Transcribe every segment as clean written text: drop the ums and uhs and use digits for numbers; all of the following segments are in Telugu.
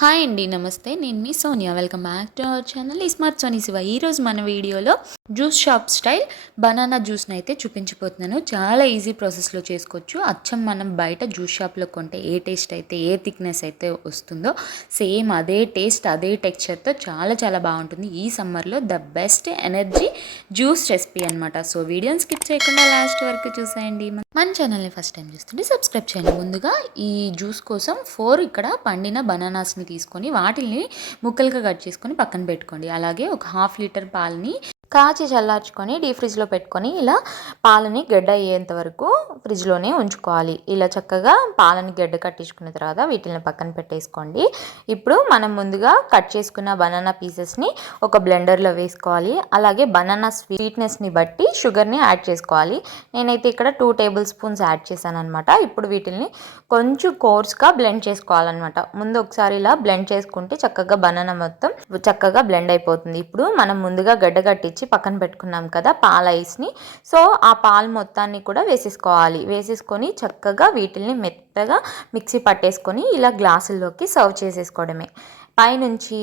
హాయ్ అండి. నమస్తే. నేను మీ Sonia. Welcome back to our channel smart Soni Shiva. ఈరోజు మన వీడియోలో జ్యూస్ షాప్ స్టైల్ బనానా జ్యూస్ని అయితే చూపించిపోతున్నాను. చాలా ఈజీ ప్రాసెస్లో చేసుకోవచ్చు. అచ్చం మనం బయట జ్యూస్ షాప్లో కొంటే ఏ టేస్ట్ అయితే ఏ థిక్నెస్ అయితే వస్తుందో సేమ్ అదే టేస్ట్ అదే టెక్స్చర్తో చాలా చాలా బాగుంటుంది. ఈ సమ్మర్లో the best energy juice recipe అనమాట. సో వీడియోని స్కిప్ చేయకుండా లాస్ట్ వరకు చూసేయండి. మన ఛానల్ని ఫస్ట్ టైం చూస్తుంటే సబ్స్క్రైబ్ చేయండి. ముందుగా ఈ జ్యూస్ కోసం 4 ఇక్కడ పండిన బనానాస్ని తీసుకొని వాటిని ముక్కలుగా కట్ చేసుకొని పక్కన పెట్టుకోండి. అలాగే ఒక హాఫ్ లీటర్ పాలని కాచి చల్లార్చుకొని డీ ఫ్రిడ్జ్లో పెట్టుకొని ఇలా పాలని గడ్డ అయ్యేంత వరకు ఫ్రిడ్జ్లోనే ఉంచుకోవాలి. ఇలా చక్కగా పాలని గడ్డ కట్టించుకున్న తర్వాత వీటిని పక్కన పెట్టేసుకోండి. ఇప్పుడు మనం ముందుగా కట్ చేసుకున్న బనానా పీసెస్ని ఒక బ్లెండర్లో వేసుకోవాలి. అలాగే బనానా స్వీట్నెస్ని బట్టి షుగర్ని యాడ్ చేసుకోవాలి. నేనైతే ఇక్కడ 2 టేబుల్ స్పూన్స్ యాడ్ చేశాను అనమాట. ఇప్పుడు వీటిని కొంచెం కోర్స్గా బ్లెండ్ చేసుకోవాలన్నమాట. ముందు ఒకసారి ఇలా బ్లెండ్ చేసుకుంటే చక్కగా బనానా మొత్తం చక్కగా బ్లెండ్ అయిపోతుంది. ఇప్పుడు మనం ముందుగా గడ్డ కట్టించి పక్కన పెట్టుకున్నాం కదా పాల ఐస్ని, సో ఆ పాలు మొత్తాన్ని కూడా వేసేసుకొని చక్కగా వీటిని మెత్తగా మిక్సీ పట్టేసుకొని ఇలా గ్లాసుల్లోకి సర్వ్ చేసేసుకోవడమే. పైనుంచి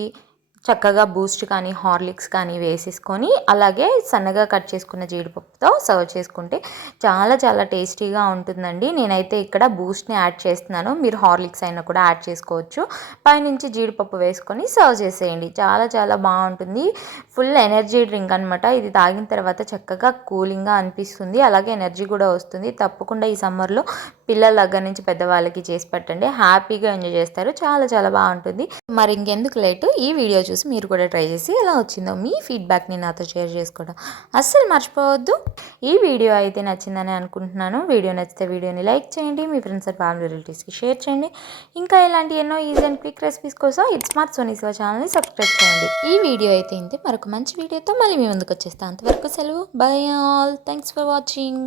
చక్కగా బూస్ట్ కానీ హార్లిక్స్ కానీ వేసేసుకొని అలాగే సన్నగా కట్ చేసుకున్న జీడిపప్పుతో సర్వ్ చేసుకుంటే చాలా చాలా టేస్టీగా ఉంటుందండి. నేనైతే ఇక్కడ బూస్ట్ని యాడ్ చేస్తున్నాను, మీరు హార్లిక్స్ అయినా కూడా యాడ్ చేసుకోవచ్చు. పైనుంచి జీడిపప్పు వేసుకొని సర్వ్ చేసేయండి. చాలా చాలా బాగుంటుంది. ఫుల్ ఎనర్జీ డ్రింక్ అనమాట. ఇది తాగిన తర్వాత చక్కగా కూలింగ్గా అనిపిస్తుంది, అలాగే ఎనర్జీ కూడా వస్తుంది. తప్పకుండా ఈ సమ్మర్లో పిల్లల దగ్గర నుంచి పెద్దవాళ్ళకి చేసి పెట్టండి, హ్యాపీగా ఎంజాయ్ చేస్తారు. చాలా చాలా బాగుంటుంది. మరి ఇంకెందుకు లేటు, ఈ వీడియో చూసి మీరు కూడా ట్రై చేసి ఎలా వచ్చిందో మీ ఫీడ్బ్యాక్ని నాతో షేర్ చేసుకోవడం అస్సలు మర్చిపోవద్దు. ఈ వీడియో అయితే నచ్చిందని అనుకుంటున్నాను. వీడియో నచ్చితే వీడియోని లైక్ చేయండి, మీ ఫ్రెండ్స్ అండ్ ఫ్యామిలీ రిలేటివ్స్కి షేర్ చేయండి. ఇంకా ఇలాంటి ఎన్నో ఈజీ అండ్ క్విక్ రెసిపీస్ కోసం స్మార్ట్ సోనీ శివ ఛానల్ని సబ్స్క్రైబ్ చేయండి. ఈ వీడియో అయితే ఇంతే. మరొక మంచి వీడియోతో మళ్ళీ మీ ముందుకు వచ్చేస్తాను. అంతవరకు సెలవు. By all. Thanks for watching.